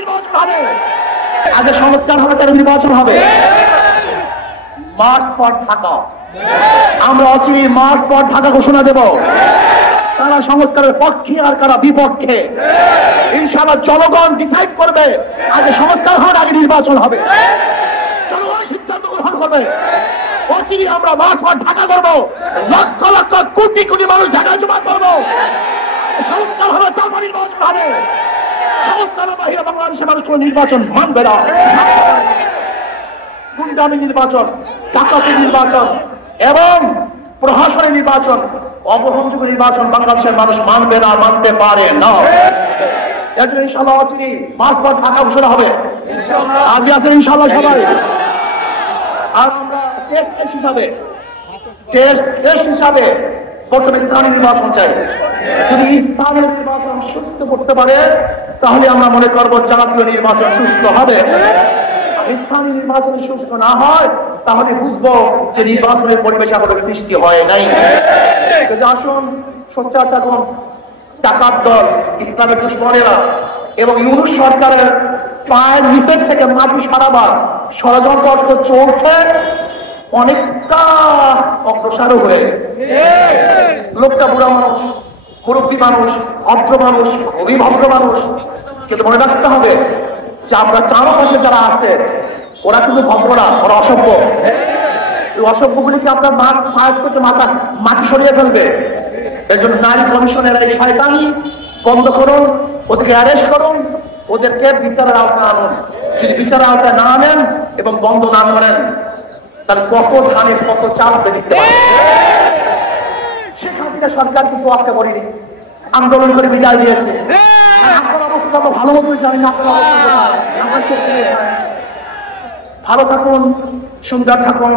নির্বাচন হবে, আগে সংস্কার হবে, তার নির্বাচন হবে। মার্চ ফর ঢাকা, আমরা অচিরেই মার্চ ফর ঢাকা ঘোষণা দেব। কারা সংস্কারের পক্ষে আর কারা বিপক্ষে ইনশাআল্লাহ জনগণ ডিসাইড করবে। আগে সংস্কার হবে, আগে নির্বাচন হবে, জনগণ সিদ্ধান্ত গ্রহণ করবে। অচিরেই আমরা মার্চ ফর ঢাকা করবো, লক্ষ লক্ষ কোটি কোটি মানুষ ঢাকায় জমা করবো। সংস্কার হবে, তারপর নির্বাচন হবে। সংস্কারের বাহিরে বাংলাদেশের মানুষ কোনো নির্বাচন মানবে না। গুন্ডামি নির্বাচন, ডাকাতি নির্বাচন এবং প্রশাসনের নির্বাচন, অগ্রহণযোগ্য নির্বাচন বাংলাদেশের মানুষ মানবে না, মানতে পারে না। এর জন্য ইনশাআল্লাহ অচিরেই মার্চ ফর ঢাকা ঘোষণা হবে। আগে আছেন ইনশাআল্লাহ সবাই। আর আমরা টেস্ট হিসাবে প্রথমে স্থানীয় নির্বাচন চাই। যদি স্থানীয় নির্বাচন সুস্থ করতে পারে তাহলে আমরা মনে করবো জাতীয় নির্বাচন সুস্থ হবে। স্থানীয় নির্বাচন সুস্থ না হয় তাহলে বুঝবো যে নির্বাচনের পরিবেশ এখনো সৃষ্টি হয় নাই। আসুন সোচ্চার থাকুন, ডাকাত দল, ইসলামের দুশ্মনেরা এবং ইউনূস সরকারের পায়ের নিচের থেকে মাটি সারাবার ষড়যন্ত্র চলছে, অনেকটা অগ্রসর হয়ে। লোকটা বুড়া মানুষ, মুরব্বী মানুষ, ভদ্র মানুষ, খুবই ভদ্র মানুষ, কিন্তু মনে রাখতে হবে যে আমরা চারপাশে যারা আছে ওরা কিন্তু ভদ্র না, ওরা অসভ্য। এই অসভ্যগুলিকে আপনার মাটি সরিয়ে ফেলবে। এর জন্য নারী কমিশনের এই শয়তানি বন্ধ করুন, ওদেরকে অ্যারেস্ট করুন, ওদেরকে বিচারের আওতায় আনুন। যদি বিচারের আওতায় না আনেন এবং বন্ধ না করেন তাহলে কত ধানের কত চাল দেখতে পাবেন। শেখ হাসিনা সরকার কিন্তু আটকা করেনি, আন্দোলন করে বিদায় দিয়েছে। আপনার অবস্থা আমরা ভালো মতোই জানি না। ভালো থাকুন, সুন্দর থাকুন।